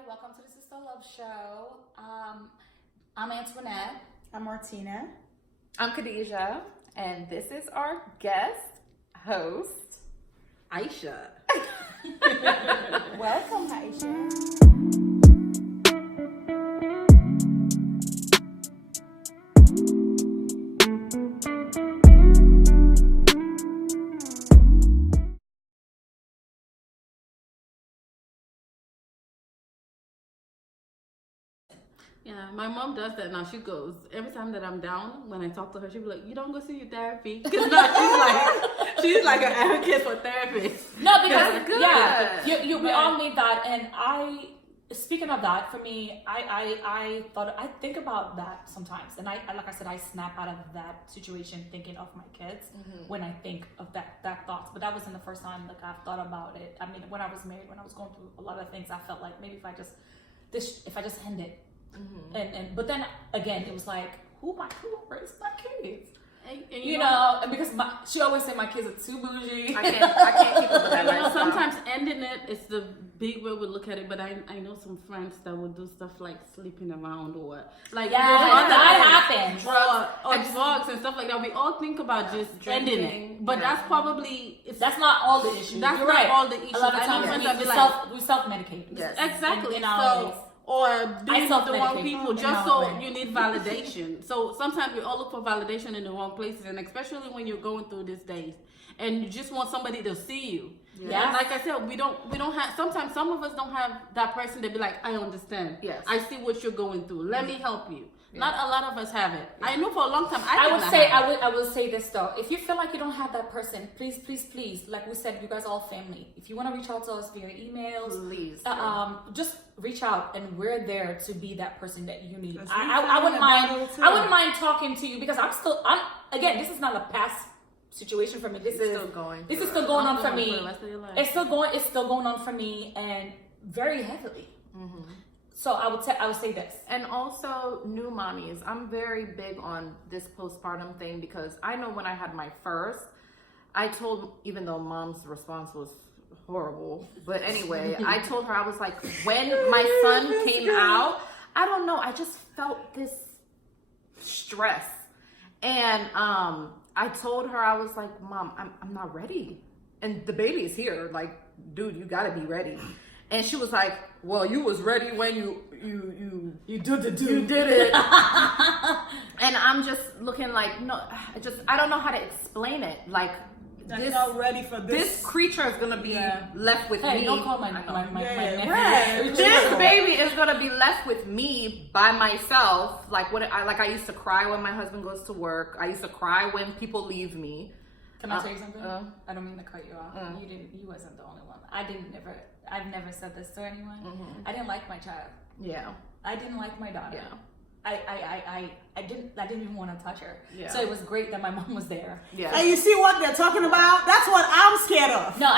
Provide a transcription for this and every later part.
Hi, welcome to the Sister Love Show. I'm Antoinette. I'm Martina. I'm 𝐒𝐤𝐿, and this is our guest host, Isha. Welcome, Isha. Yeah, my mom does that now. She goes, every time that I'm down, when I talk to her, she'll be like, you don't go see your therapy. Because now she's like an advocate for therapy. No, because, good. yeah, we all need that. And speaking of that, for me, I think about that sometimes. And like I said, I snap out of that situation thinking of my kids when I think of that thoughts. But that wasn't the first time like I've thought about it. I mean, when I was married, when I was going through a lot of things, I felt like maybe if I just end it. But then again, it was like, who raised my kids? And you know, because she always said my kids are too bougie. I can't keep up with that lifestyle. Sometimes ending it is the big way we look at it, but I know some friends that would do stuff like sleeping around or like that happens. Drugs and stuff like that. We all think about just ending it, but that's probably that's not all the issues. That's You're not right. all the issues. A lot of times we self-medicate. Yes. Exactly. So. Or being with the wrong people just so you need validation. So sometimes we all look for validation in the wrong places, and especially when you're going through these days and you just want somebody to see you. Yeah. And like I said, we don't have, sometimes some of us don't have that person to be like, I understand. Yes. I see what you're going through. Let me help you. Yeah. Not a lot of us have it. I know for a long time I will say this though. If you feel like you don't have that person, please, like we said, you guys are all family. If you want to reach out to us via emails, please, just reach out, and we're there to be that person that you need. I wouldn't mind talking to you because again, this is not a past situation for me. This is still going on for me. It's still going on for me, and very heavily. So I would say this. And also new mommies. I'm very big on this postpartum thing because I know when I had my first, I told, even though mom's response was horrible, but anyway, I told her, I was like, when my son came out, I don't know, I just felt this stress. And I told her, I was like, Mom, I'm not ready. And the baby is here. Like, dude, you gotta be ready. And she was like, well, you was ready when you did it. And I'm just looking like, no, I don't know how to explain it. Like, I'm not ready for this. This creature is gonna be left with me. Don't call my nephew. This baby is gonna be left with me by myself. Like I used to cry when my husband goes to work. I used to cry when people leave me. Can I tell you something? I don't mean to cut you off. You wasn't the only one. I've never said this to anyone. I didn't like my child. Yeah. I didn't like my daughter. Yeah. I didn't even want to touch her. Yeah. So it was great that my mom was there. Yeah. And you see what they're talking about? That's what I'm scared of. No,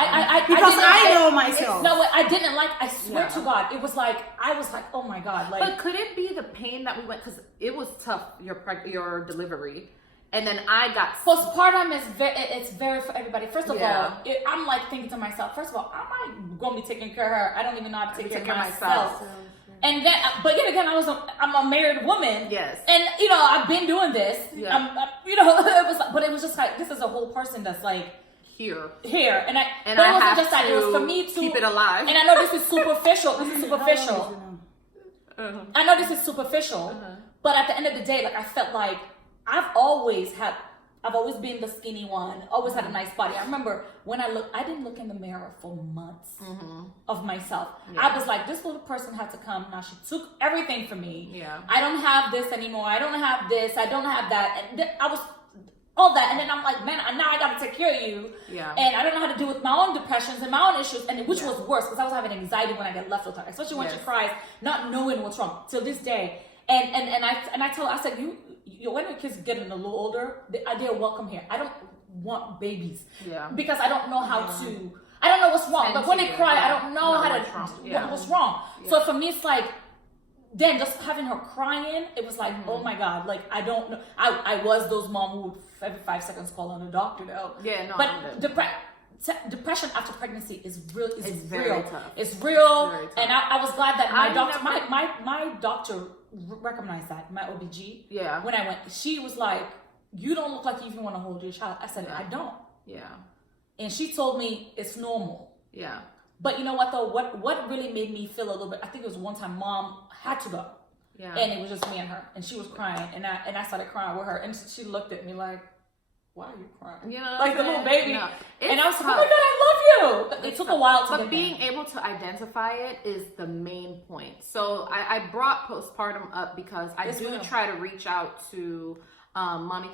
because I know myself. No, what I didn't like, I swear to God, it was like, I was like, oh my God. Like, but could it be the pain that we went, because it was tough, your delivery. And then I got postpartum it's very for everybody. First of all, I'm like thinking to myself, first of all, am I going to be taking care of her? I don't even know how to take care of myself. And then, but yet again, I'm a married woman. Yes. And I've been doing this. Yeah. But it was just like, this is a whole person that's like here. And I wasn't just like, it was for me to keep it alive. And I know this is superficial. I know this is superficial. But at the end of the day, like I felt like I've always been the skinny one, always had a nice body. I remember when I didn't look in the mirror for months of myself. Yeah. I was like, this little person had to come. Now she took everything from me. Yeah. I don't have this anymore. I don't have this. I don't have that. And I was all that. And then I'm like, man, now I got to take care of you. Yeah. And I don't know how to deal with my own depressions and my own issues. And which was worse because I was having anxiety when I get left with her, especially when she cries, not knowing what's wrong till this day. And I told her, I said, when your kids getting a little older, they're welcome here. I don't want babies. Yeah. Because I don't know how to. I don't know what's wrong. But when they cry, I don't know how to. What's wrong? Yeah. So for me, it's like, then just having her crying, it was like, oh my God, like I don't know. I was those mom who would every 5 seconds call on a doctor though. Yeah, no. But depression after pregnancy is real. It's very real. tough. It's real. Very tough. And I was glad that my doctor, never- my doctor recognized that. My OBG. Yeah. When I went, she was like, "You don't look like you even want to hold your child." I said, "I don't." Yeah. And she told me it's normal. Yeah. But you know what though? What really made me feel a little bit? I think it was one time Mom had to go. Yeah. And it was just me and her, and she was crying, and I started crying with her, and she looked at me like, "Why are you crying?" You know, like the little baby. No, and I was like, tough. "Oh my God, I love you." It took a while to but get being there. able to identify it is the main point. So I brought postpartum up because I do try to reach out to mommy.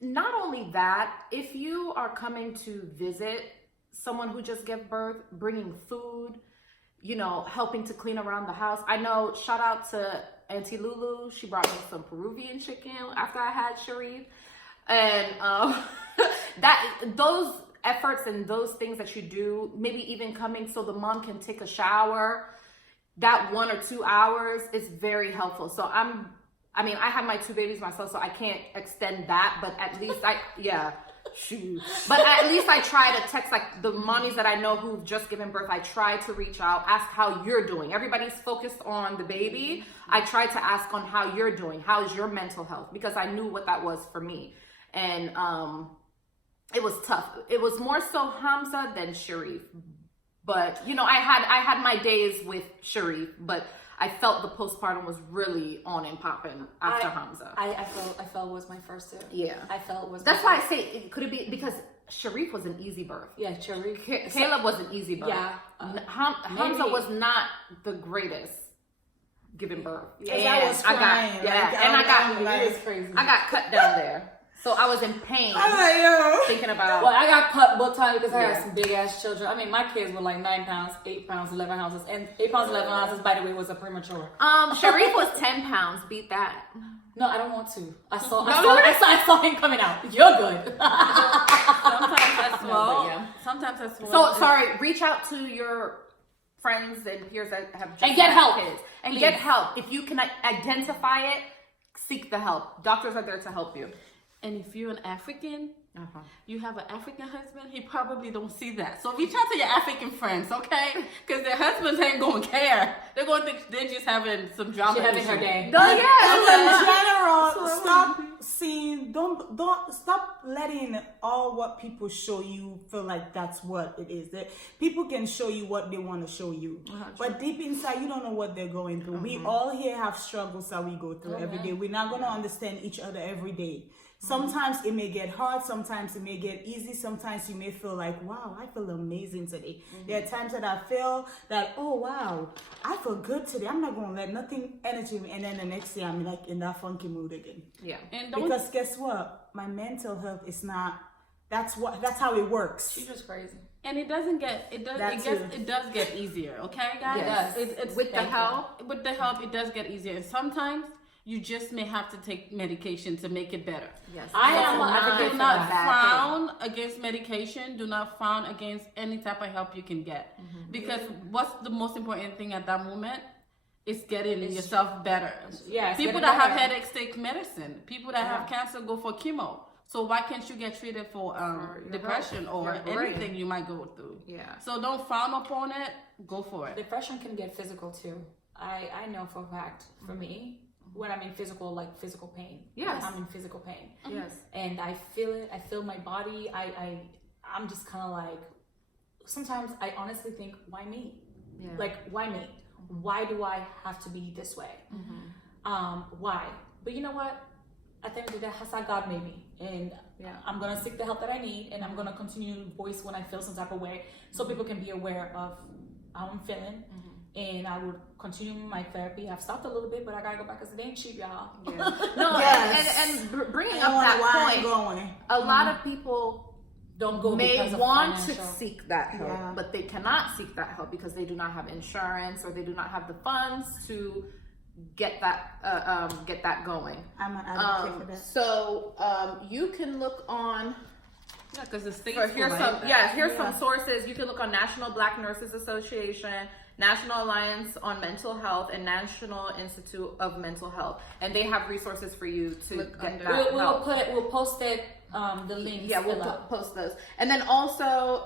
Not only that, if you are coming to visit someone who just gave birth, bringing food, you know, helping to clean around the house. I know, shout out to Auntie Lulu. She brought me some Peruvian chicken after I had Sharif. And those efforts and those things that you do, maybe even coming so the mom can take a shower, that 1 or 2 hours is very helpful. So I mean, I have my 2 babies myself, so I can't extend that, but at least but at least I try to text, like, the mommies that I know who've just given birth. I try to reach out, ask how you're doing. Everybody's focused on the baby. I try to ask on how you're doing. How is your mental health? Because I knew what that was for me. And it was tough. It was more so Hamza than Sharif. But, you know, I had my days with Sharif, but I felt the postpartum was really on and popping after Hamza. I felt it was my first too. Yeah. I felt it was. That's why I say, could it be because Sharif was an easy birth? Yeah, Sharif. Caleb was an easy birth. Yeah. Hamza was not the greatest giving birth. Because I was crying. I got cut down there. So I was in pain. I'm like, yo. Thinking about. Well, I got cut both times because I had some big ass children. I mean, my kids were like 9 pounds, 8 pounds, 11 ounces, and 8 pounds, 11 ounces. By the way, was a premature. Sharif was 10 pounds. Beat that. No, I don't want to. I saw him coming out. You're good. Sometimes as well. Yeah. Sometimes as well. So sorry. Reach out to your friends and peers that have just and get had help. kids. And Please. get help. If you can identify it, seek the help. Doctors are there to help you. And if you're an African, you have an African husband, he probably don't see that. So reach out to your African friends, okay? Because their husbands ain't going to care. They're going to think they're just having some drama. She's having her day. In general, stop letting all what people show you feel like that's what it is. That people can show you what they want to show you, but deep inside you don't know what they're going through. We all here have struggles that we go through every day. We're not going to understand each other every day. Sometimes it may get hard, sometimes it may get easy, sometimes you may feel like, wow, I feel amazing today. There are times that I feel that, oh wow, I feel good today. I'm not gonna let nothing energy me, and then the next day I'm like in that funky mood again. Yeah. And because guess what? My mental health is not, that's how it works. She's just crazy. And it does get easier, okay, guys? Yes. It's With the help, it does get easier. And sometimes you just may have to take medication to make it better. yes. Do not frown against medication. Do not frown against any type of help you can get. Because what's the most important thing at that moment is getting yourself better. Yeah, people that have headaches take medicine. People that have cancer go for chemo. So why can't you get treated for depression or anything you might go through? Yeah. So don't frown upon it. Go for it. Depression can get physical too. I know for a fact, for me, when I'm in physical pain. Yes. I'm in physical pain. Yes. And I feel it. I feel my body. I'm just kind of like, sometimes I honestly think, why me? Yeah. Like, why me? Why do I have to be this way? Why? But you know what? I think that has God made me, and I'm gonna seek the help that I need, and I'm gonna continue to voice when I feel some type of way, so people can be aware of how I'm feeling. And I would continue my therapy. I've stopped a little bit, but I gotta go back because it ain't cheap, y'all. Yeah. No, and bringing up that point, a lot of people don't go may want to seek that help, but they cannot seek that help because they do not have insurance or they do not have the funds to get that going. I'm an advocate for that. So you can look on. Yeah, because the states. Here's some sources. You can look on National Black Nurses Association, National Alliance on Mental Health, and National Institute of Mental Health, and they have resources for you to get that help. We'll post it. the links. Yeah, we'll post those. And then also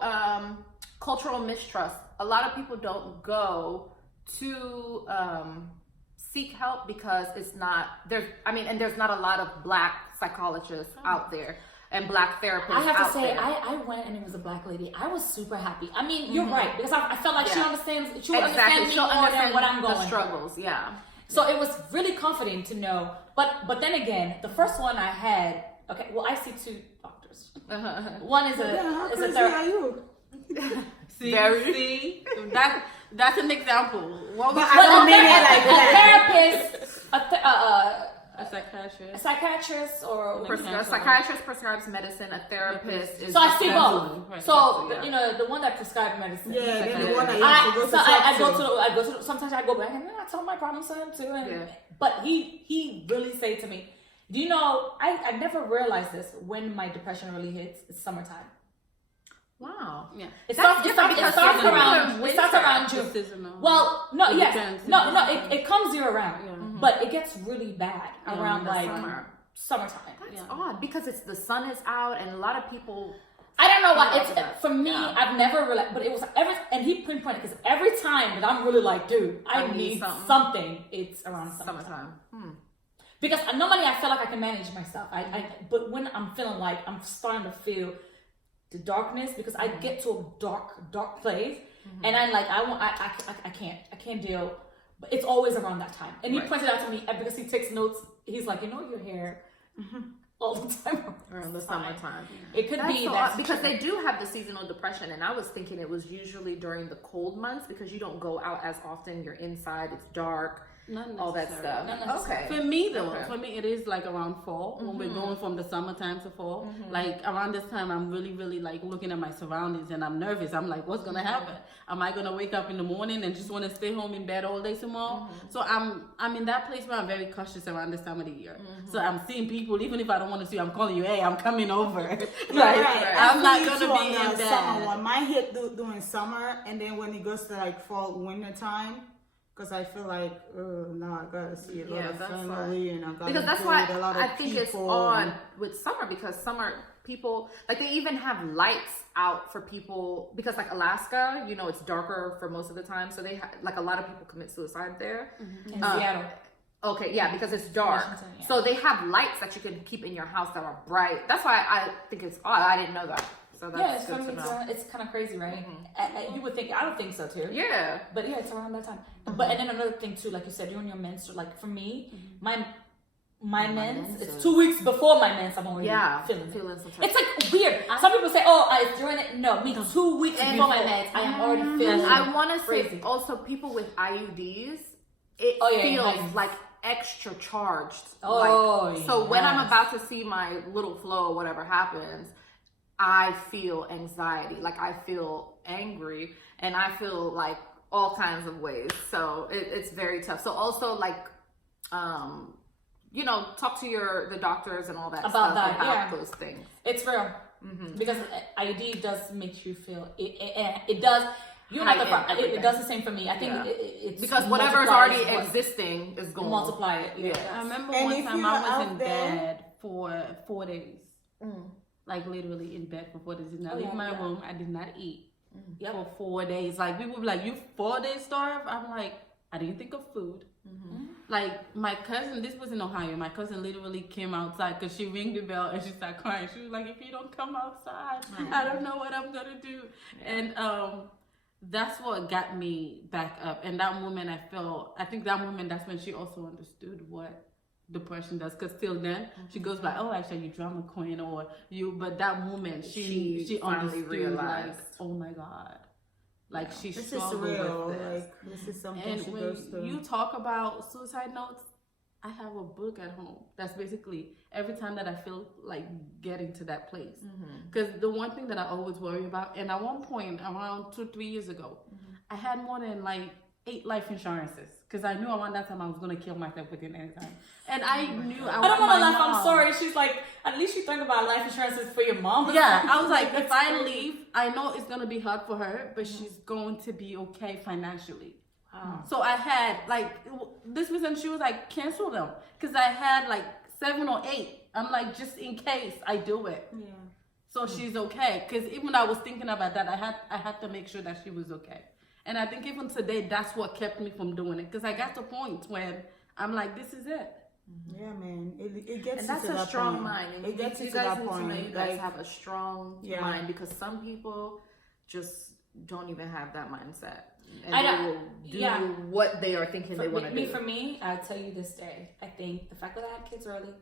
cultural mistrust. A lot of people don't go to seek help because it's not there's. I mean, and there's not a lot of Black psychologists out there and Black therapists. I have to out say, there. I went and it was a Black lady. I was super happy. I mean, you're right, because I felt like she understands. She would understand me She'll more understand than what I'm going the through. struggles. Yeah. So it was really comforting to know. But then again, the first one I had. Okay, well, I see two doctors. One is a therapist. See, that's an example. What was I don't mean it like that. A therapist, a psychiatrist? a psychiatrist, or A psychiatrist prescribes medicine. A therapist is. so I see both. Right. So Yeah. You know, the one that prescribed medicine. Yeah, then the one I I go to. Sometimes I go back and I tell my problems to him too. And, But he really say to me, do you know? I never realized this when my depression really hits. It's summertime. Wow. Yeah. It starts around June. Seasonal. Well, no, It yes, depends. no, it comes year round, but it gets really bad around in the like summer. summertime. That's odd because it's the sun is out and a lot of people. I don't know why. Yeah, It's that. for me. Yeah. I've never realized, but it was and he pinpointed because every time that I'm really like, dude, I need something. It's around summertime. Because normally I feel like I can manage myself. But when I'm feeling like I'm starting to feel the darkness, because I get to a dark place, and I'm like, I can't deal. But it's always around that time. And he pointed out to me because he takes notes. He's like, you know, your hair all the time Around the summertime. It could be so that odd, because they do have the seasonal depression, and I was thinking it was usually during the cold months because you don't go out as often. You're inside. It's dark. All that stuff. Okay. For me though, for me it is like around fall when we're going from the summertime to fall. Like around this time, I'm really like looking at my surroundings and I'm nervous. I'm like, what's gonna happen? Am I gonna wake up in the morning and just want to stay home in bed all day tomorrow? So I'm in that place where I'm very cautious around this time of the year. So I'm seeing people, even if I don't want to see you, I'm calling you, hey, I'm coming over. I'm not gonna be in bed. Summer one. Mine hit during summer, and then when it goes to like fall, winter time. Because I feel like, now I gotta see a lot of family, and I gotta because that's deal why with a lot of I think it's odd with summer, because summer people, like they even have lights out for people, because like Alaska, you know, it's darker for most of the time, so they like a lot of people commit suicide there. in Seattle. Okay, yeah, because it's dark. So they have lights that you can keep in your house that are bright. That's why I think it's odd. I didn't know that. So that's good to know. It's kind of crazy, right? You would think, I don't think so too. Yeah. But yeah, it's around that time. But and then another thing too, like you said, during your menstrual, like for me, my mens, it's 2 weeks before my mens, I'm already feeling some type. It's like weird. Some people say, oh, it's during it. No, me 2 weeks before my mens, I am already feeling. And I want to say also people with IUDs, it feels like extra charged. So when I'm about to see my little flow or whatever happens, I feel anxiety, like I feel angry, and I feel like all kinds of ways. So it's very tough. So also like, you know, talk to the doctors and all that about those things. It's real. Because IUD does make you feel, it does. You're not the front. It does the same for me. I think it's because whatever is already existing is going to multiply it. Yeah. I remember one time I was in bed for 4 days. Like literally in bed for 4 days. Did not leave my room. I did not eat for 4 days. Like people be like, you 4 days starved? I'm like, I didn't think of food. Like my cousin, this was in Ohio. My cousin literally came outside because she rang the bell and she started crying. She was like, if you don't come outside, I don't know what I'm gonna do. And that's what got me back up. And that moment I think that moment, that's when she also understood what depression does, because till then she goes like, oh, actually you drama queen or you, but that moment she understood, realized, like, oh my god, like she struggled with this. Like this is something and she when goes through. you talk about suicide notes, I have a book at home that's basically every time that I feel like getting to that place, because the one thing that I always worry about, and at one point around 2-3 years ago, I had more than like 8 life insurances, because I knew around that time I was going to kill myself within any time. And I knew I don't want to laugh. I'm sorry. She's like, at least you think about life insurances for your mom. Yeah, I was like, if I leave, I know it's going to be hard for her, but she's going to be okay financially. So I had like, this was when she was like, cancel them. Because I had like 7 or 8 I'm like, just in case I do it. Yeah. So she's okay. Because even I was thinking about that, I had to make sure that she was okay. And I think even today, that's what kept me from doing it. Because I got to a point when I'm like, this is it. Yeah, man. It gets And that's you to a that strong point. mind. And It gets you you to guys that need to know point. you guys Like, have a strong Yeah. mind, because some people just don't even have that mindset. And I they know. will do Yeah. what they are thinking they want to do. For me, I'll tell you this day, I think the fact that I had kids early,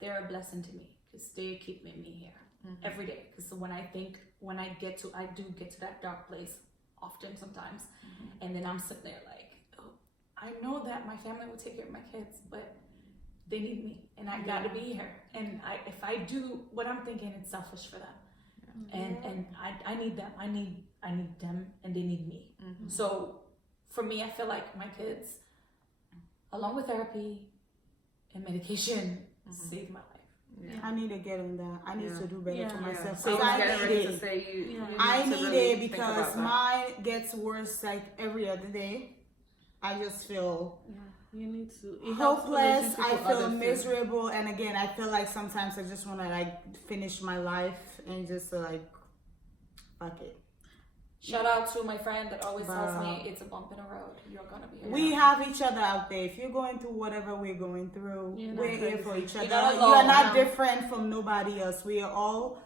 they're a blessing to me because they keep me here every day. Because when I do get to that dark place often sometimes, and then I'm sitting there like, oh, I know that my family will take care of my kids, but they need me and I got to be here. And if I do what I'm thinking, it's selfish for them. And I need them. I need them and they need me. So for me, I feel like my kids, along with therapy and medication, saved my life. I need to get on that. I need to do better for myself. So I getting need ready it. to say you I need to need really it think because about that. mine gets worse like every other day. I just feel You need to. It helps hopeless. relationship I with feel others, too. miserable, and again, I feel like sometimes I just want to like finish my life and just like fuck it. Shout out to my friend that always tells me it's a bump in the road. You're gonna be. We have each other out there. If you're going through whatever we're going through, we're here for each other. not You alone. are not different from nobody else. We are all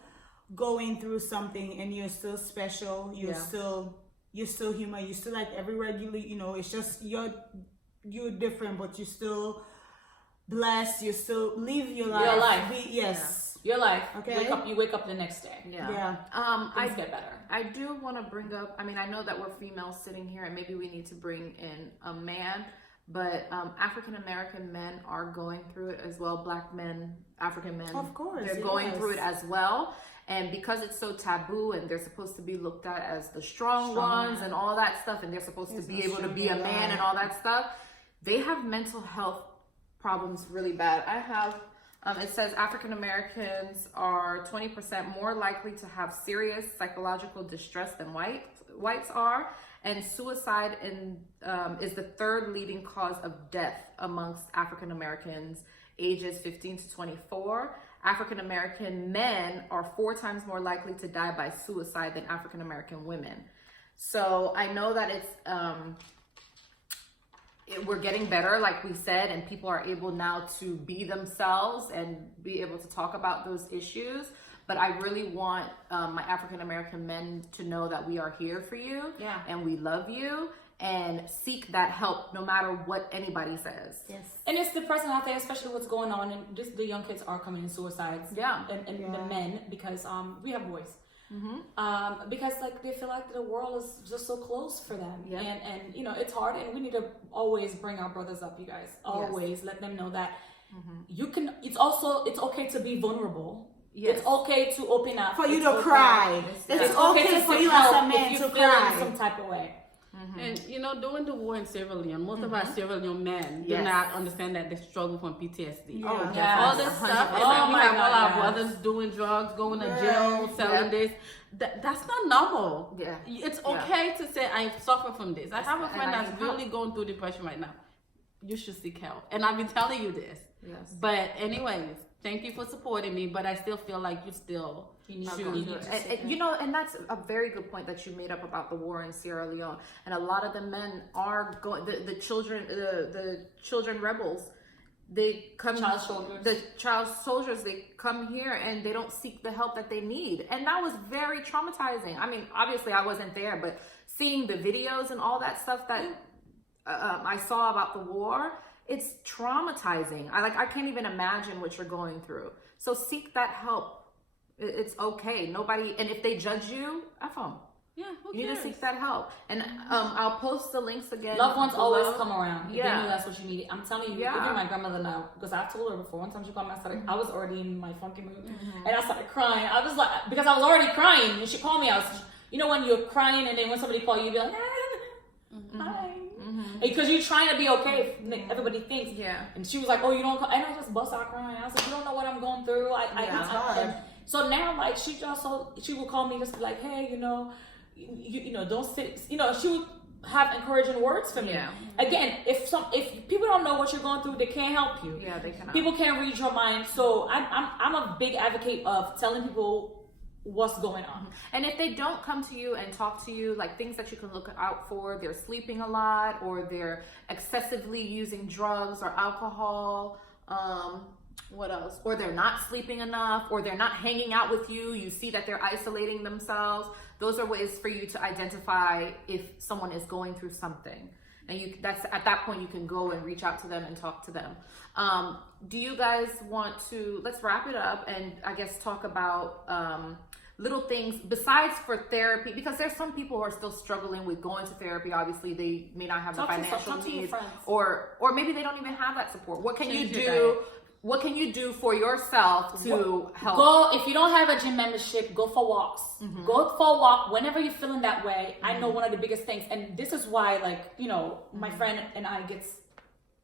going through something, and you're still special. You're still human. You're still like every regular. It's just you're different, but you're still blessed. You still live your life. Your life. Yes. Your life. Okay. You wake up the next day. Yeah. Things get better. I do want to bring up, I mean, I know that we're females sitting here and maybe we need to bring in a man, but African American men are going through it as well. Black men, African men, Of course, they're going through it as well. And because it's so taboo and they're supposed to be looked at as the strong ones and all that stuff, and they're supposed to be able to be a man and all that stuff, they have mental health problems really bad. I have it says African Americans are 20% more likely to have serious psychological distress than whites are, and suicide is the third leading cause of death amongst African Americans ages 15 to 24. African American men are 4 times more likely to die by suicide than African American women. So I know that it's we're getting better, like we said, and people are able now to be themselves and be able to talk about those issues. But I really want my African American men to know that we are here for you, and we love you, and seek that help no matter what anybody says. Yes. And it's depressing out there, especially what's going on, and just the young kids are committing suicides. And the men, because we have boys. Because like they feel like the world is just so close for them, and it's hard, and we need to always bring our brothers up, you guys. Always let them know that you can. It's okay to be vulnerable. It's okay to open up. For you to cry. It's okay for you as a man to cry. In some type of way. And during the war in Sierra Leone, most of our Sierra Leone men do not understand that they struggle from PTSD. Oh, All this stuff, and then we have all our brothers doing drugs, going to jail, selling this. That's not normal. It's okay to say I suffer from this. I have a friend that's really going through depression right now. You should seek help, and I've been telling you this. But anyways, thank you for supporting me. But I still feel like you still. And that's a very good point that you made up about the war in Sierra Leone. And a lot of the men are going, the children rebels, they come, the child soldiers, they come here and they don't seek the help that they need. And that was very traumatizing. I mean, obviously I wasn't there, but seeing the videos and all that stuff that I saw about the war, it's traumatizing. I can't even imagine what you're going through. So seek that help. It's okay. Nobody, and if they judge you, F them. Yeah, you need to seek that help. And I'll post the links again. Loved ones always come around. They Yeah. know that's what you need. I'm telling you, even my grandmother now, because I've told her before, one time she called me, I was already in my funky mood, and I started crying. I was like, because I was already crying, when she called me, when you're crying, and then when somebody calls you, you be like, hi. Because you're trying to be okay, everybody thinks. And she was like, oh, you don't call, and I just bust out crying. I was like, you don't know what I'm going through. So now, like, she will call me just be like, hey, you don't sit, she would have encouraging words for me. Yeah. Again, if people don't know what you're going through, they can't help you. Yeah, they cannot. People can't read your mind. So I'm a big advocate of telling people what's going on. And if they don't come to you and talk to you, like things that you can look out for, they're sleeping a lot, or they're excessively using drugs or alcohol, what else? Or they're not sleeping enough, or they're not hanging out with you. You see that they're isolating themselves. Those are ways for you to identify if someone is going through something. And that's at that point you can go and reach out to them and talk to them. Do you guys want to, let's wrap it up and I guess talk about little things besides for therapy, because there's some people who are still struggling with going to therapy. Obviously they may not have the financial means, or maybe they don't even have that support. What can you do? What can you do for yourself to help? Go, if you don't have a gym membership, go for walks. Go for a walk whenever you're feeling that way. I know one of the biggest things, and this is why, like, you know, my friend and I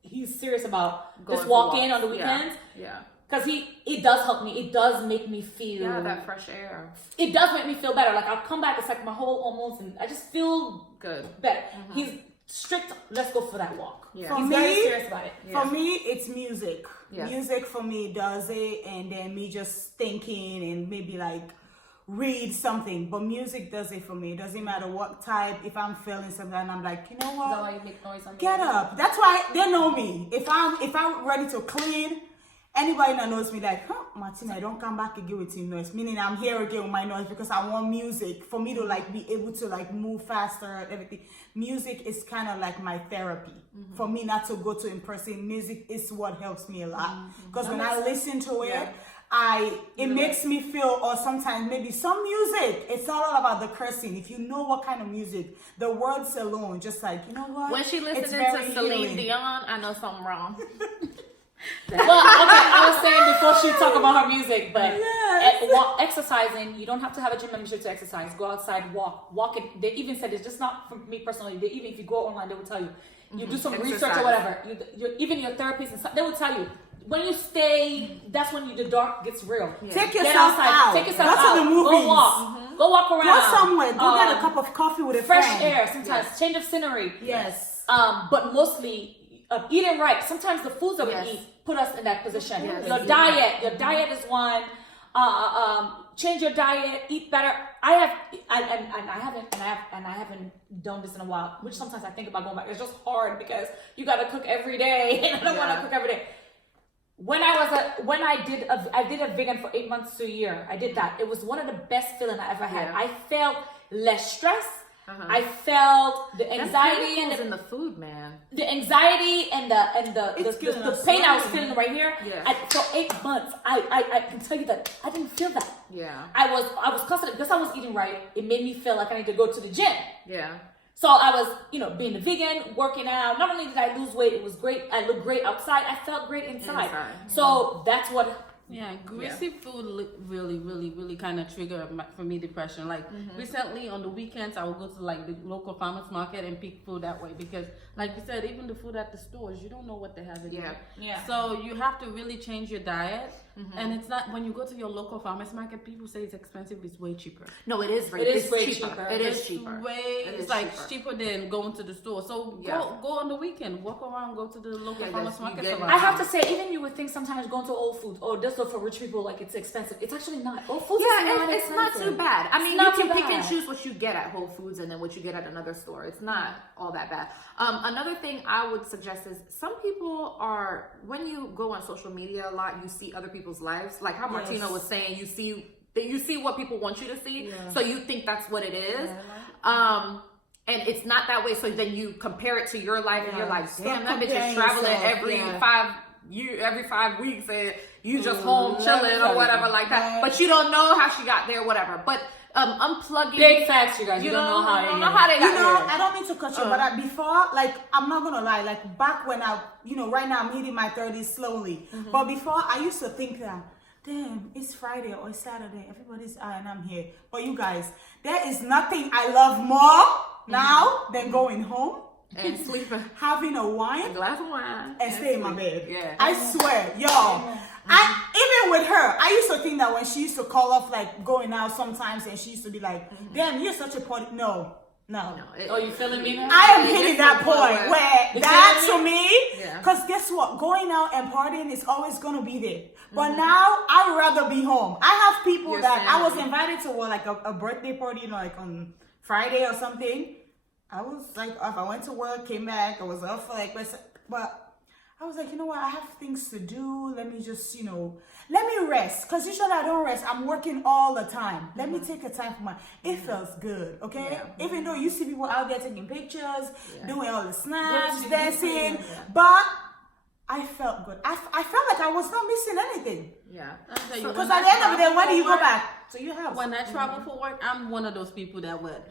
he's serious about going just walking on the weekends. Yeah. Because it does help me. It does make me feel... Yeah, that fresh air. It does make me feel better. Like, I'll come back, it's like my whole almost, and I just feel good. Better. He's strict, let's go for that walk. Yeah. He's very serious about it. For me, it's music. Yeah. Music for me does it, and then me just thinking and maybe like read something. But music does it for me. It doesn't matter what type. If I'm feeling something, and I'm like, you know what? Is that why you make noise on Get up. That's why they know me. If I'm ready to clean, anybody that knows me like, Martina, don't come back again with your noise. Meaning I'm here again with my noise because I want music for me to like be able to like move faster and everything. Music is kind of like my therapy. For me not to go to in person. Music is what helps me a lot. Because when I listen to it, it makes me feel, or sometimes maybe some music, it's not all about the cursing. If you know what kind of music, the words alone, just like, you know what? When she listening to Celine Dion, I know something wrong. Well, okay, I was saying before she talk about her music, but exercising, you don't have to have a gym membership to exercise. Go outside, walk it. They even said it's just not for me personally. Even if you go online, they will tell you. You do some research or whatever. Even your therapist and stuff, they will tell you. When you stay, that's when the dark gets real. Yeah. Take yourself out. Take yourself out. To the movies. Go walk. Go walk around. Go somewhere. Go get a cup of coffee with a fresh friend. air. Sometimes change of scenery. Yes. But mostly eating right. Sometimes the foods that we eat put us in that position. Yes. Your diet is one. Change your diet. Eat better. I haven't done this in a while. Which sometimes I think about going back. It's just hard because you got to cook every day, and I don't want to cook every day. When I did a vegan for 8 months to a year, I did that. It was one of the best feelings I ever had. I felt less stress. I felt the anxiety and in the food, man. The anxiety and the pain I was feeling right here. Yeah. For 8 months, I can tell you that I didn't feel that. Yeah. I was constantly, because I was eating right. It made me feel like I need to go to the gym. Yeah. So I was, being a vegan, working out. Not only did I lose weight, it was great. I looked great outside. I felt great inside. So that's what. Yeah, greasy food really, really, really kind of trigger for me depression. Like recently on the weekends, I would go to like the local farmers market and pick food that way because, like you said, even the food at the stores, you don't know what they have in there. Yeah. So you have to really change your diet. And it's not, when you go to your local farmers market, people say it's expensive. It's way cheaper. No, it is. It is way cheaper. It is cheaper. It's like cheaper than going to the store. So go on the weekend, walk around, go to the local farmers market. I have to say, even you would think sometimes going to Whole Foods or just look for rich people like it's expensive. It's actually not. Whole Foods is not it's not too bad. I mean, you can pick and choose what you get at Whole Foods and then what you get at another store. It's not all that bad. Another thing I would suggest is some people are, when you go on social media a lot, you see other people's lives. Like how Martina was saying, you see what people want you to see. So you think that's what it is. And it's not that way. So then you compare it to your life and you're like, damn, that bitch is traveling every 5 weeks and you just home chilling or whatever like that. But you don't know how she got there, whatever. But unplugging. Big facts, you guys. You don't know how they got there. I don't mean to cut you, but before, like, I'm not gonna lie, like back when right now I'm hitting my 30s slowly. But before, I used to think that, damn, it's Friday or it's Saturday, everybody's out and I'm here. But you guys, there is nothing I love more now than going home and sleeping, having a glass of wine, and stay in my bed. Yeah, I swear, y'all. Even with her, I used to think that when she used to call off like going out sometimes, and she used to be like, "Damn, you're such a party." No, No. Oh, you feeling me now? I am hitting that point where that to me, Yeah. because guess what? Going out and partying is always going to be there. But now I'd rather be home. I have people Your that I was family. invited to like a birthday party, you know, like on Friday or something. I was like, if I went to work, came back, I was off for like, but I was like, you know what? I have things to do. Let me just, you know, let me rest. Because usually I don't rest. I'm working all the time. Let me take a time for it feels good, okay? Yeah. Even though you see people out there taking pictures, doing all the snaps, Good. dancing, but I felt good. I felt like I was not missing anything. Yeah. Because at the end of the day, when do you go back to your house? When I travel for work, I'm one of those people that would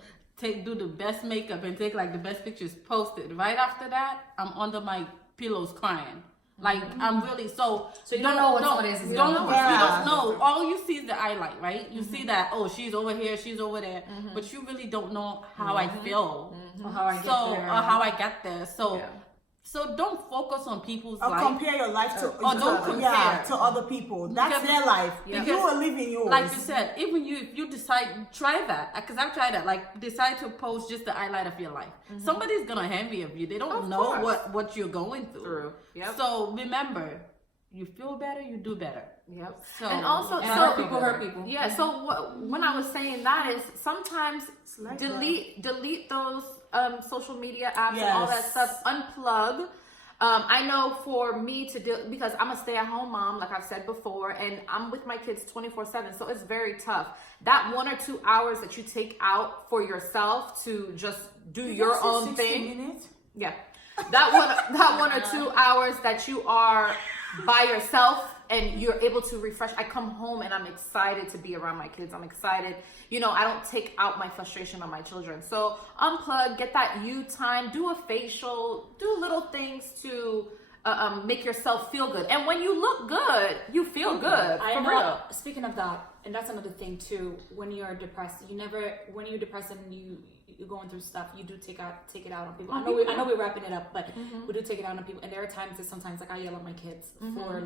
do the best makeup and take like the best pictures, post it. Right after that, I'm under my pillows crying. Like I'm really so you don't know what somebody else is don't doing. you don't know. All you see is the highlight, right? You see that, oh, she's over here, she's over there, but you really don't know how I feel, Or how I get there. or how I got there. So Yeah. so don't focus on people's Or life. compare your life to don't compare. to other people. That's Because- their life. because- You are living yours. Like you said, even if you decide, try that. Because I've tried that. Like, decide to post just the highlight of your life. Somebody's gonna envy of you. They don't Of know course. what you're going through. Yep. So remember, you feel better, you do better. Yep. So And also, And so hurt people hurt people. Yeah. So when I was saying that is sometimes like delete those social media apps and all that Yes. stuff. Unplug. I know for me to do, because I'm a stay-at-home mom, like I've said before, and I'm with my kids 24/7, so it's very tough. That 1 or 2 hours that you take out for yourself to just do your own 60 thing. minutes? Yeah. That 1 or 2 hours that you are by yourself and you're able to refresh. I come home and I'm excited to be around my kids. I'm excited. You know, I don't take out my frustration on my children. So unplug, get that you time, do a facial, do little things to make yourself feel good. And when you look good, you feel good. I For know. real. Speaking of that, and that's another thing too. When you're depressed, when you're depressed and you're going through stuff, you do take it out on people. I know we're wrapping it up, but we do take it out on people. And there are times that sometimes like I yell at my kids for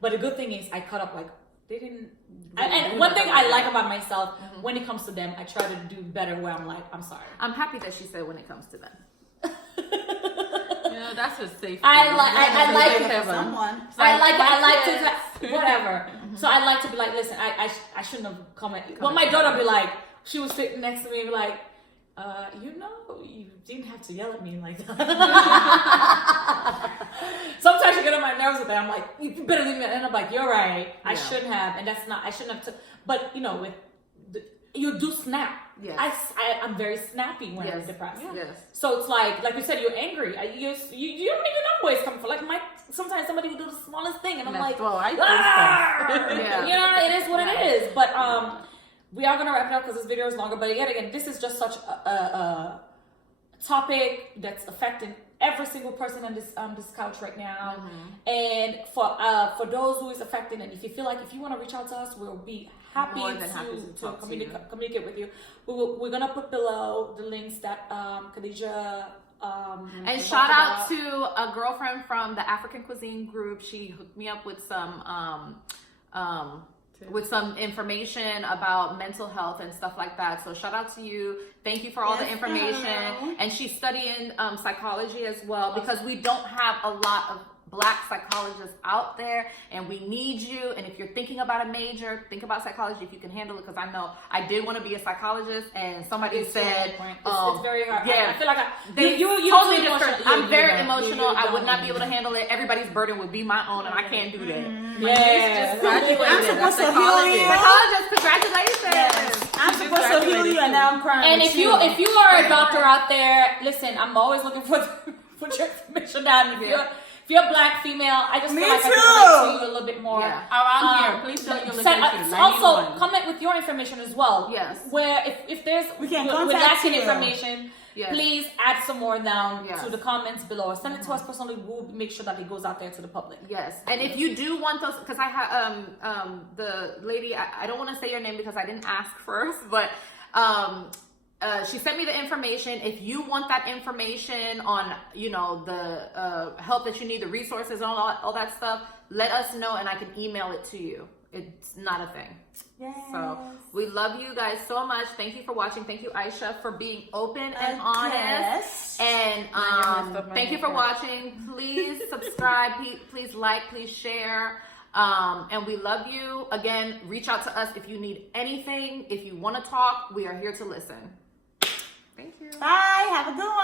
but the good thing is I cut up like they didn't. And one thing I like about myself when it comes to them, I try to do better. Where I'm like, I'm sorry. I'm happy that she said when it comes to them. You know, that's a safe. I like to whatever. So I like to be like, listen, I shouldn't have commented. Well, my daughter be like, she was sitting next to me and be like, you didn't have to yell at me like that. Sometimes you get on my nerves with that. I'm like, you better leave me. And I'm like, you're right. I shouldn't have. And I shouldn't have. But you do snap. Yes. I'm very snappy when I'm depressed. Yes. So it's like you said, you're angry. You don't even know where it's coming from. Like sometimes somebody will do the smallest thing, and I'm like, it is what it is. But we are gonna wrap it up because this video is longer. But yet again, this is just such a topic that's affecting every single person on this couch right now. And for those who is affected, and if you feel like if you want to reach out to us, we'll be happy to communicate with you. We're gonna put below the links that 𝐒𝐤𝐿 and shout out to a girlfriend from the African Cuisine group. She hooked me up with some information about mental health and stuff like that. So shout out to you. Thank you for all the information. And she's studying psychology as well, because we don't have a lot of Black psychologists out there, and we need you. And if you're thinking about a major, think about psychology if you can handle it, because I know I did want to be a psychologist, and somebody said it's very hard. Yeah, I feel like you totally different. I'm very emotional. I would not be able to handle it. Everybody's burden would be my own, and I can't do that. Yes, I'm supposed to heal you. Psychologist, congratulations. I'm supposed to heal you, and now I'm crying. And if you are a doctor out there, listen, I'm always looking for put your information down. If you're a Black female, I just feel like I can relate to you a little bit more. Around here, please tell your location. Also, comment with your information as well. Yes. Where if there's we can we're contact lacking you. information, please add some more down Yes. to the comments below. Send it to us personally. We'll make sure that it goes out there to the public. Yes, and if you do want those, because I have the lady, I don't want to say your name because I didn't ask first, but she sent me the information. If you want that information on, the help that you need, the resources, and all that stuff, let us know, and I can email it to you. It's not a thing. Yes. So we love you guys so much. Thank you for watching. Thank you, Aisha, for being open and honest. And thank you for watching. Please subscribe. Please like. Please share. And we love you. Again, reach out to us if you need anything. If you want to talk, we are here to listen. Thank you. Bye. Have a good one.